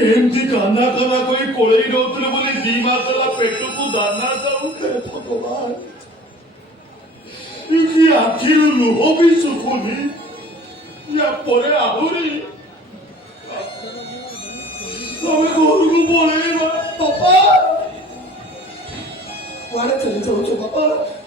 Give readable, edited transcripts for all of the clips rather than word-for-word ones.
ଏମିତି କାନା କାନା କରି କୋଳେଇ ନଉଥିଲେ ବୋଲି 2 ମାସ ହେଲା ପେଟକୁ ଦାନା ଯାଉ। ଭଗବାନ, କି ଆଖିରୁ ଲୁହ ବି ଶୁଖୁନି। ୟା ପରେ ଆହୁରି ଆମେ ଘରକୁ ପଳେଇବା। ବାପା କୁଆଡେ ଚାଲି ଯାଉଛ? ବାପା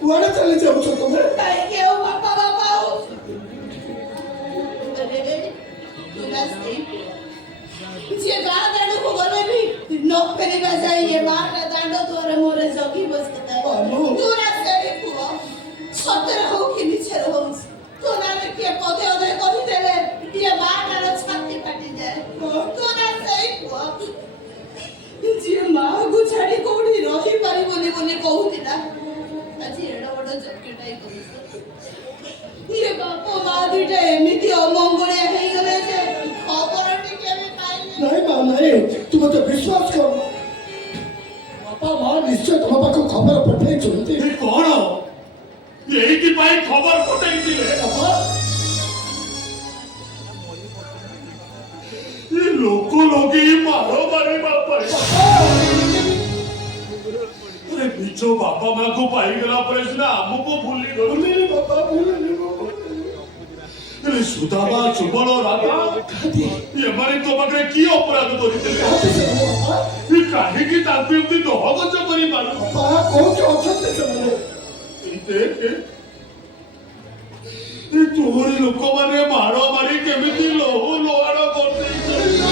କୁଆଡେ ଚାଲି ଯାଉଛ ତମେ? କାହିଁକି ଆଉ ବାପା ବାପା ଆଉ ଯିଏ ଗାଁ ଦାଣ୍ଡକୁ ଗଲେ ବି ନ ଫେରିବା ଯାଇ ଏ ମାଟା ଦାଣ୍ଡ ଦୁଆରେ ମୋରେ ଜଗି ବସିଥାଏ। ତୁ ନା ସେଇ ପୁଅ ସତରେ ହଉ କି ମିଛରେ ହଉ ତୁ ନାରେ କିଏ ପଦେ ଅଧେ କହିଦେଲେ ଟିଏ ମାଟାର ଛାତି ଫାଟିଯାଏ। ତୁ ନା ସେଇ ପୁଅ ଯିଏ ମାକୁ ଛାଡି କୋଉଠି ରହିପାରିବନି ବୋଲି କହୁଥିଲା ଆଜି ଏଡ ବଡ ଜକେଟାଇ କରୁଛ। ଇଏ ବାପ ମା ଦିଟା ଏମିତି ଅମଙ୍ଗଳିଆ ହେଇଗଲେ ଯେ ଖବର ଟିକେ ବି ପାଇନି। ନାଇଁ ମା ନାଇଁ, ତୁ ମତେ ବିଶ୍ୱାସ କର। ବାପା ମା ନିଶ୍ଚୟ ତମ ପାଖକୁ ଖବର ପଠେଇଛନ୍ତି। କଣ ଏଇଥିପାଇଁ ଖବର ପଠେଇଥିଲେ? ବାପା ଲୋକ ଲଗେଇ ମାର ମାରିବା ପାଇଁ ନିଜ ବାପା ମାଙ୍କୁ ପାଇଗଲା ପରେ ସିନା ଆମକୁ ଭୁଲି ଗଲେ। ବାପା ଭୁଲିନି ହେଲେ ସୁଦାମା, ସୁବଳ, ରାଧା ଏମାନେ ତୋ ପାଖରେ କି ଅପରାଧ କରିଥିଲେ? କାହିଁକି ତାଙ୍କୁ ଏମିତି ଦହଗଛ କରି ମାରୁ? ବାପା କୋଉଠି ଅଛନ୍ତି ସେମାନେ? ଦେଖେ ତୋରି ଲୋକମାନେ ମାର ମାରି କେମିତି ଲହୁ ଲୋହାଣ କରିଦେଇଛନ୍ତି।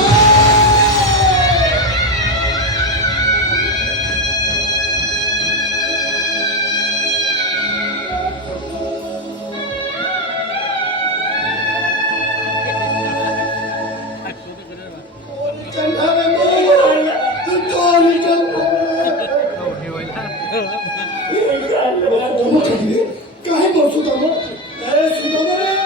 କାହିଁ ବସୁ ତମ ସୁଦାମରେ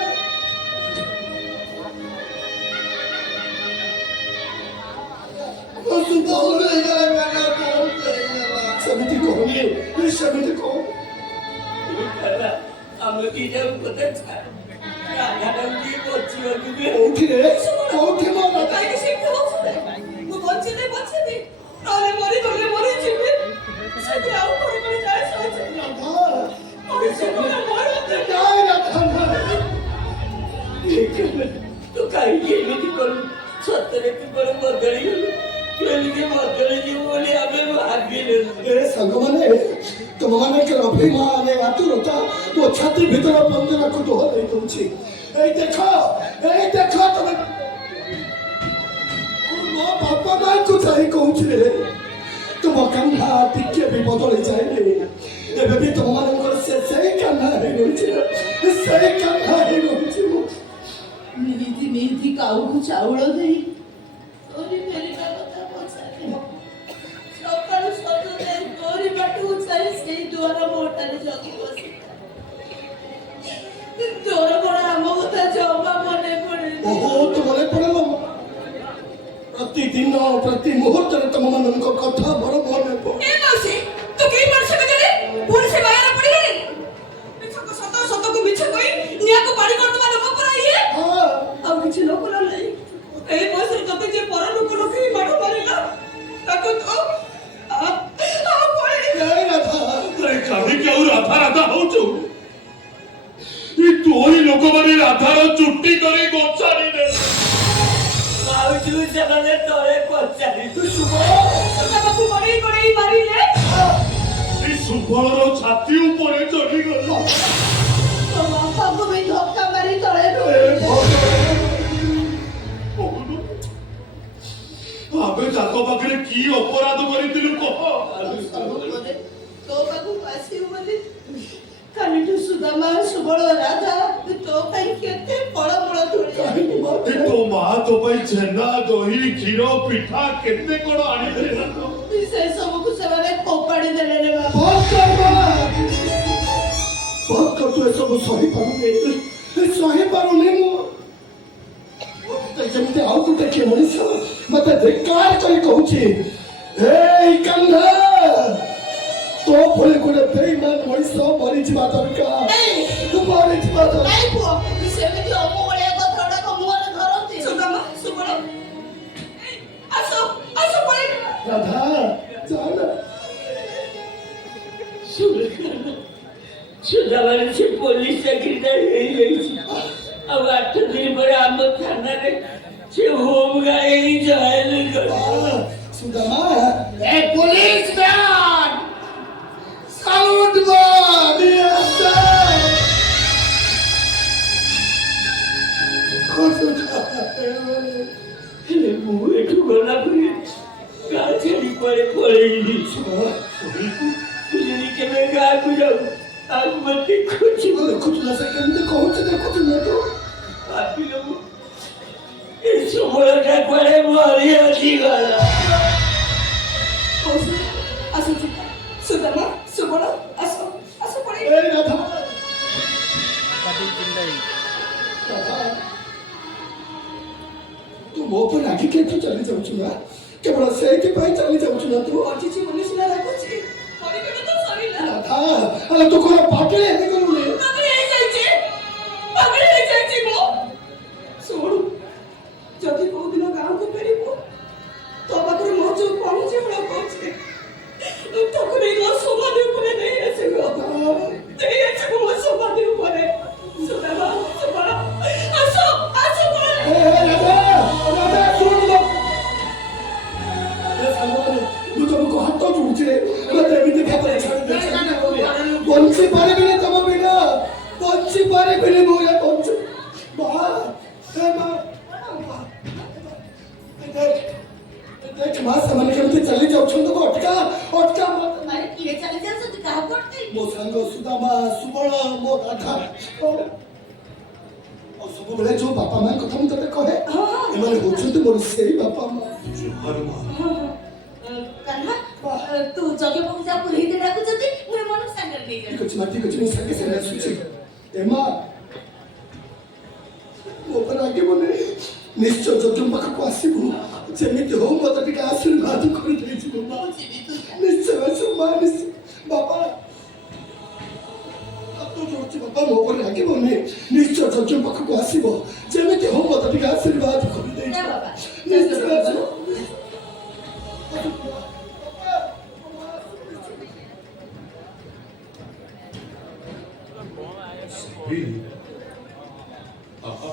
ସେମିତି କହୁନି, ସେମିତି କହୁ। କୋଉଠି ରେ କୋଉଠି ମୋ ବାପା? କାହିଁକି ସେମିତି ହଉଥିଲେ? ମୁଁ ବଞ୍ଚିଲେ ବଞ୍ଚିବି ନହେଲେ ମରି ଗଲେ ମରିଯିବି। ସେଥିରେ ଆଉ କଣ କରି ଯାଏ ସହଜେ? ତୁ କାହିଁକି ଏମିତି କଲୁ? ସତରେ ତୁ କଣ ବଦଳି ଗଲୁ? କେମିତି ବଦଳି ଯିବୁ ବୋଲି ଆମେ ଭାବିନେଲୁ। ସାଙ୍ଗମାନେ ତୁମମାନଙ୍କର ଅଭିମାନ ଆତୁରତା ମୋ ଛାତି ଭିତର ବନ୍ଦନାକୁ ଦୋହରାଇ ଦଉଛି। ଏଇ ଦେଖ ତମେ ମୋ ବାପା ମାଙ୍କୁ ଚାହିଁ କହୁଥିଲେ ତୁମ କାନ୍ନା ଟିକେ ବି ବଦଳି ଯାଇନି। ଏବେ ବି ତୁମମାନଙ୍କର ସେଇ କାନ୍ନା ହେଇରହୁଛି, ସେଇ କାନ୍ନା ହେଇରହୁଛି। ନିହିତି କାଉକୁ ଚାଉଳ ଦେଇ ତୋରି ଫେରିବା କଥା ପଚାରେ। ସକାଳୁ ସଞ୍ଜ ତୋରି ବାଟକୁ ଚାଲି ସେଇ ଦୁଆର ମୋଟାରେ ଜଗି ବସିଥାଏ। ତୋର କଣ ଆମ କଥା ଜମା ମନେ ପଡେ? ବହୁତ ମନେ ପଡିବ। ପ୍ରତିଦିନ ପ୍ରତି ମୁହୂର୍ତ୍ତରେ ତମମାନଙ୍କ କଥା ମୋର ମନେ ପଡେ। ତୁ କେହି ମଣିଷ କେତେ ପୁଣି ସେ ବାହାରେ ପଡିଗଲି ମିଛକୁ ସତ ସତକୁ ମିଛ କହି ନିଆକୁ ପାଣି କରୁଥିବା ଲୋକ ପରା ଇଏ। ଆଉ କିଛି ଲୋକ ନାହିଁ ଏଇ ବୟସରେ ତତେ ଯେ ପର ଲୋକ ରଖି ମାଡ଼ ମାରିଲା ତାକୁ ତ କାହିଁକି ଆଉ ରାଧା ରାଧା ହଉଛୁ? ତୋରି ଲୋକମାନେ ରାଧାର ଚୁଟି କରି ଗୋଚାରି ଦେଲେ। ମାଉଛୁ ସେମାନେ ତଳେ ପଚାରି ବାପାକୁ ଗଡେଇ ଗଡେଇ ମାରିଲେ। ସୁବଳର ଛାତି ଉପରେ ଚଢିଗଲା। ତୋ ବାପାକୁ ବି ଧକ୍କା ମାରି ତଳେ ଆମେ ତାଙ୍କ ପାଖରେ କି ଅପରାଧ କରିଥିଲୁ କହ? ତୋ ପାଖକୁ ଆସିବୁ ବୋଲି କାଲିଠୁ ସୁଦାମା, ସୁବଳ, ରାଧା ତୋ ପାଇଁ କେତେ ଫଳମୂଳ ତୋଳି ତୋ ମା ତୋ ପାଇଁ ଛେନା, ଦହି, କ୍ଷୀର, ପିଠା କେତେ କଣ ଆଣିଥିଲେ। ସେ ସବୁକୁ ସେମାନେ ଫୋପାଡ଼ି ଦେଲେ ରେ ବାବା। ତୁ ଏସବୁ ସହିପାରୁନି ମୁଁ। ଯେମିତି ଆଉ ଗୋଟେ କିଏ ମଣିଷ ମତେ ଧିକ୍କାର କରି କହୁଛି, ଏଇ କାନ୍ଧା ତୋ ଭଳି ଗୋଟେ ବେଇମାନ ମଣିଷ ମରିଯିବା ଦରକାର। ନାଇଁ ପୁଅ ସେମିତି ଅମଙ୍ଗଳିଆ କଥା ଗୁଡାକ ମୁହଁରେ ଧରନ୍ତି। ସୁଦାମା, ସୁବଳ ଆସ राधा चाल ସୁଦାମାନେ ସେ ପୋଲିସ ଚାକିରିଟା ହେଇଯାଇଛି ଆଉ 8 ଦିନ ପରେ ଆମ ଥାନାରେ ସେ ହୋମ ଗାର୍ଡ ହେଇ ଜଏନ୍ କଲା ସୁଦାମା ए पुलिस मैन ସାଲୁଟ ମାନ ହେଲେ ମୁଁ ଏଠୁ ଗଲା ପରେ ଗାଁ ଛାଡ଼ି କୁଆଡ଼େ ପଳେଇଲି ଯଦି କେବେ ଗାଁକୁ ଯାଉ ଆଉ ମତେ ଖୋଜିବ ଦେଖୁଛୁ ନା ସେ କେମିତି କହୁଛି ଦେଖୁଛୁ ନା ତୁ ଭାବିଲ ମୁଁ ଏ ସମୟଟା କୁଆଡ଼େ ମରି ଆସିଗଲା ଆସ ସୁଦାମା ସୁବଳ ଆସ ଆସ ପଳେଇ ଏ ରାଧା ରାଧା ତୁ ମୋ ଉପରେ ରାଗିକି ତୁ ଚାଲି ଯାଉଛୁ ନା କେବଳ ସେଇଥିପାଇଁ ଚାଲି ଯାଉଛୁ ନା ତୁ ଅଜିଛି ବୋଲି ସିନା ଲାଗୁଛି ପରିବେଶ ତ ସରିଲା ରାଧା ଆରେ ତୁ କଣ ପାଗଳ ହେଇଗଲୁଣି ପାଗଳ ହେଇଯାଇଛି ମୁଁ ଶୁଣୁ ଯଦି କୋଉଦିନ ଗାଁକୁ ଫେରିବୁ ତୋ ପାଖରେ ମୋ ଯୋଉ ପହଞ୍ଚି ହଳ ଅଛି ତାକୁ ନେଇ ମୋ ସମାଧି ଉପରେ ନେଇ ଆସିବୁ ମୋ ସମାଧି ଉପରେ ସୁଦାମା ସୁବଳ ଆସ ଆସ ଏ ରାଧା ରାଧା ଶୁଣ ଏ ସାଙ୍ଗମାନେ ମୁଁ ତମକୁ ହାତ ଯୋଡୁଛି ରେ ମତେ ଏମିତି ଭାବରେ ଛାଡ଼ି ଦେଇଛ ବଞ୍ଚି ପାରିବିନି ତମ ବିନା ବଞ୍ଚି ପାରିବିନି ମୁଁ ଏ ବଞ୍ଚି ମା ଏ ମା देख मां ସେମାନେ କେମିତି ଚାଲି ଯାଉଛନ୍ତି ତ ଅଟକା ଅଟକା ମାରେ କିଏ ଚାଲି ଯାଉଛନ୍ତି କାହାକୁ ଅଟକେଇ ମୋ ସାଙ୍ଗ ସୁଦାମା ସୁବଳ ମୋ ରାଧା ଆଉ ସବୁବେଳେ ଯୋଉ ବାପା ମା କଥା ମୁଁ ତତେ କହେ ଏମାନେ ହଉଛନ୍ତି ମୋର ସେଇ ବାପା ମା जुहार मां କାହ୍ନା ତୁ ଯଜ୍ଞକୁ ଯା ପୁରୋହିତ ଡାକୁଛନ୍ତି ମୁଁ ଏମାନଙ୍କୁ ସାଙ୍ଗରେ ନେଇଯାଉଛି ଠିକ ଅଛି ମୁଁ ସାଙ୍ଗେ ସାଙ୍ଗେ ଆସୁଛି ଏ ମା ମୋ ଉପରେ ରାଗିବୁନି ନିଶ୍ଚୟ ଯଜ୍ଞ ପାଖକୁ ଆସିବୁ ଯେମିତି ହଉ ମତେ ଟିକେ ଆଶୀର୍ବାଦ କରିଦେଇଯିବୁ ମା ନିଶ୍ଚୟ ଆସିବୁ ମା ନିଶ୍ଚୟ ବାପା ହାତ ଯୋଡୁଛି ବାପା ମୋ ଉପରେ ରାଗିବୁନି ନିଶ୍ଚୟ ଯଜ୍ଞ ପାଖକୁ ଆସିବ ଯେମିତି ହଉ ମତେ ଟିକେ ଆଶୀର୍ବାଦ ଯା କରିଦେଇଯିବୁ ବାବା ନିଶ୍ଚୟ ଆସିବୁ भी आहा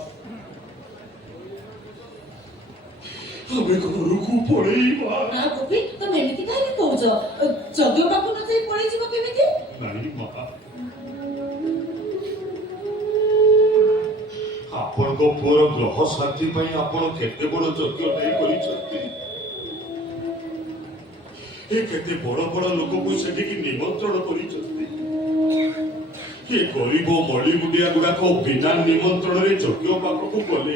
हमें घरକୁ ପଳେଇବା ନା ଗୋପୀ ତମେ ଏମିତି କାହିଁକି କହୁଛ ଯଜ୍ଞ ପାଖକୁ ନ ଯାଇ ପଳେଇ ଯିବ କେମିତି ନାଇଁ ମା ଆପଣଙ୍କ ପୁଅର ଗ୍ରହ ଶାନ୍ତି ପାଇଁ ଆପଣ କେତେ ବଡ଼ ଯଜ୍ଞ ନେଇ କରିଛନ୍ତି ଏ କେତେ ବଡ଼ ବଡ଼ ଲୋକକୁ ସେଠିକି ନିମନ୍ତ୍ରଣ କରିଛନ୍ତି ଏ ଗରିବ ମଳିମୁଣ୍ଡିଆ ଗୁଡାକ ବିନା ନିମନ୍ତ୍ରଣରେ ଯଜ୍ଞ ପାଖକୁ ଗଲେ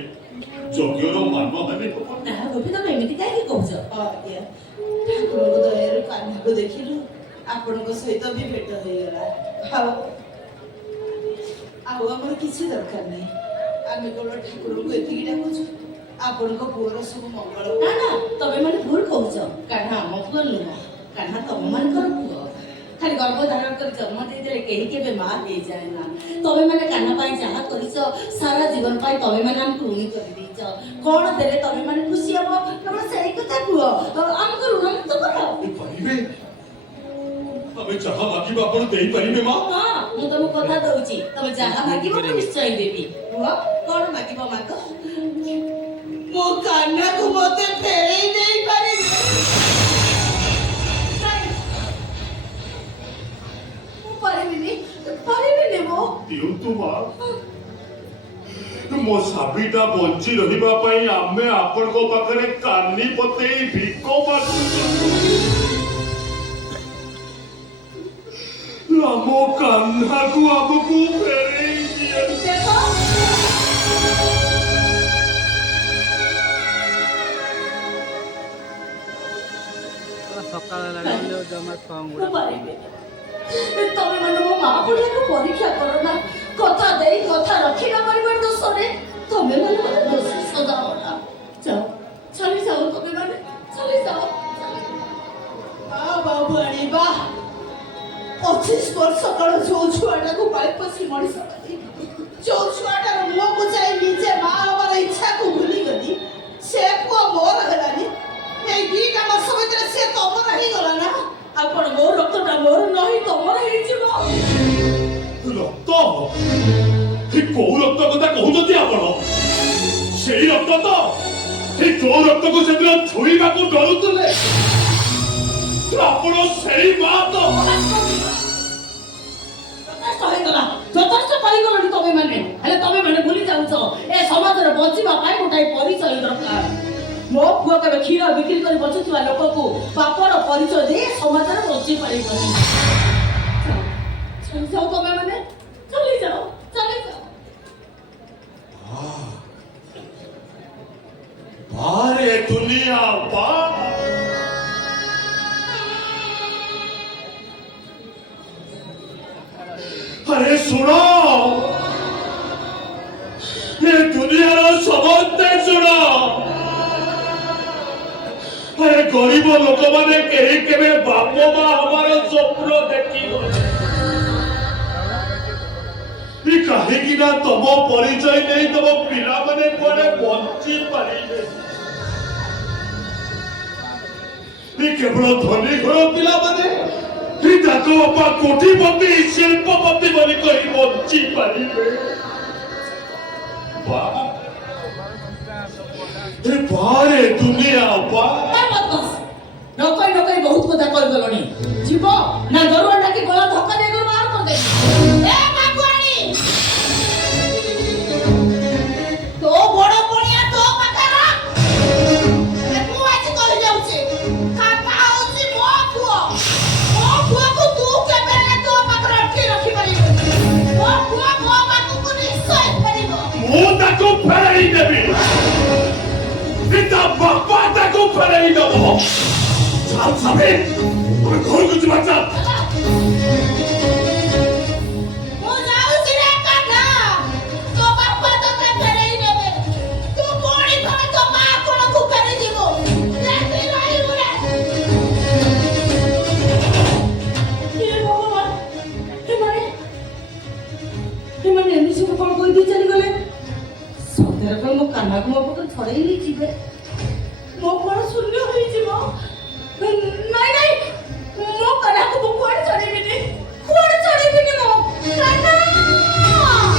ଯଜ୍ଞର ମାନହାନି ହବ ନା ଗୋପୀ ତମେ ଏମିତି କାହିଁକି କହୁଛ ଆଜ୍ଞା ଠାକୁରଙ୍କ ଦୟାରୁ କାହ୍ନାକୁ ଦେଖିଲୁ ଆପଣଙ୍କ ସହିତ ବି ଭେଟ ହେଇଗଲା ଆଉ ଆମର କିଛି ଦରକାର ନାହିଁ ଆମେ କେବଳ ଠାକୁରଙ୍କୁ ଏତିକି ଡାକୁଛୁ ଆପଣଙ୍କ ପୁଅର ସବୁ ମଙ୍ଗଳ ନା ନା ତମେ ମାନେ ଭୁଲ କହୁଛ କାହ୍ନା ଆମ ପୁଅ ନୁହଁ କାହ୍ନା ତମ ମାନଙ୍କର ପୁଅ ଖାଲି ଗର୍ଭ ଧାରଣ କରି ଜନ୍ମ ଦେଇଦେଲେ କେହି କେବେ ମା ହେଇଯାଏ ନା ତମେ ମାନେ କାହ୍ନା ପାଇଁ ଯାହା କରିଛ ସାରା ଜୀବନ ପାଇଁ ତମେ ମାନେ ଆମକୁ ଋଣୀ କରିଦେଇଛ କଣ ଦେଲେ ତମେ ମାନେ ଖୁସି ହବ କେବଳ ସେଇ କଥା କୁହ ଆମକୁ ଋଣମୁକ୍ତ କର ପାରିବେ ଆମେ ଯାହା ମାଗିବା ଆପଣ ଦେଇପାରିବେ ମା ହଁ ମୁଁ ତମକୁ କଥା ଦଉଛି ତମେ ଯାହା ମାଗିବ ମୁଁ ନିଶ୍ଚୟ ଦେବି କୁହ କଣ ମାଗିବ ମାଗ ମୋ କାହ୍ନାକୁ ମତେ ଫେରେଇ ଦେଇପାରିବି ମୁଁ ପାରିବିନି ମୁଁ ଦିଅନ୍ତୁ ମା ମୋ ସାବିଟା ବଞ୍ଚି ରହିବା ପାଇଁ ଆମେ ଆପଣଙ୍କ ପାଖରେ କାନି ପତେଇ ଭିକ ମାଗୁଛୁ ଆମ କାହ୍ନାକୁ ଆମକୁ ଫେରେଇ ଦିଅନ୍ତୁ ଦେଖ ସକାଳ ଲାଗିଲେ ଜମା ସଙ୍ଗ ମୁଁ ପାରିବିନି ତମେ ମାନେ ମୋ ମା ଭଳିଆକୁ ପରୀକ୍ଷା କର ନା କଥା ଦେଇ କଥା ରଖି ନ ପାରିବାର ଦୋଷରେ ତମେ ମାନେ ମୋତେ ଦୋଷୀ ସଜାଅ ନା ଯାଅ ଚାଲି ଯାଅ ତମେ ମାନେ ଚାଲି ଯାଅ ବାବୁ ଆଣିବା 25 ବର୍ଷ କାଳ ଯୋଉ ଛୁଆଟାକୁ ପାଳି ପୋଷି ମଣିଷ କଲି ଯୋଉ ଛୁଆଟାର ମୁହଁକୁ ଯାଇ ନିଜେ ମା ହବାର ଇଚ୍ଛାକୁ ଭୁଲିଗଲି ସେ ପୁଅ ମୋର ହେଲାନି ଏଇ ଦିଟା ମାସ ଭିତରେ ସେ ତମର ହେଇଗଲା ନା। ଆପଣ ମୋ ରକ୍ତଟା ମୋର ନହିଁ ତମର ହେଇଯିବ। ରକ୍ତ ଏ କୋଉ ରକ୍ତ କଥା କହୁଛନ୍ତି ଆପଣ? ସେଇ ରକ୍ତ ତ ଏ ଯୋଉ ରକ୍ତକୁ ସେଦିନ ଛୁଇଁବାକୁ ଡରୁଥିଲେ ଆପଣ ସେଇ ମା ତ। ଯଥେଷ୍ଟ ହେଇଗଲା, ଯଥେଷ୍ଟ କରିଗଲଣି ତମେ ମାନେ। ହେଲେ ତମେ ମାନେ ଭୁଲି ଯାଉଛ ଏ ସମାଜରେ ବଞ୍ଚିବା ପାଇଁ ଗୋଟାଏ ପରିଚୟ ଦରକାର। ମୋ ପୁଅ କେବେ କ୍ଷୀର ବିକ୍ରି କରି ବଞ୍ଚୁଥିବା ଲୋକକୁ ବାପର ପରିଚୟ ଦେଇ ସମାଜରେ ବଞ୍ଚି ପାରିବନି। ଚାଲିଯାଅ ତମେ ମାନେ, ଚାଲିଯାଅ ଚାଲିଯାଅ। अरे दुनिया बा अरे सुनो ये दुनिया समझते सुनो अरे गरीब लोक माने कहीं के बाप माँ हमारा स्वप्न देखी कहीं ना तुम परिचय नहीं तुम पिला माने कुआडे बंची पारिबे केवल धनी घर पिला माने ताको बापा कोटिपति शिल्पपति बनी कही बंची पारिबे बारे दुनिया बा नकई नकई बहुत कथा कर गलनी जीव ना दरुआ डाकी गला धक्का दे कर बाहर कर दे। ए बाबुआणी तो बड़ पड़िया तो पाखर मु आज कहि जाउछे काका होछि मो पुओ को तू केबे ने तो पाखर अटकी रखि परिबो। मो बाबू को निश्चय परिबो। मु ताको फेराई देबी पिता बापा ताको फेराई देबो। चल सबे तुम घर को जीवा चल। मु जाउछि रे काका तो बापा तो ते फेराई देबे। तू कोणी भाई तो मा कोन को फेराई दिबो। लेती रहिबो रे। हे भगवान हे माने एमसी को कोन कोई दी चली गले सौदर को मो कान्हा को मो पकड़ छड़ाई नहीं जीवे।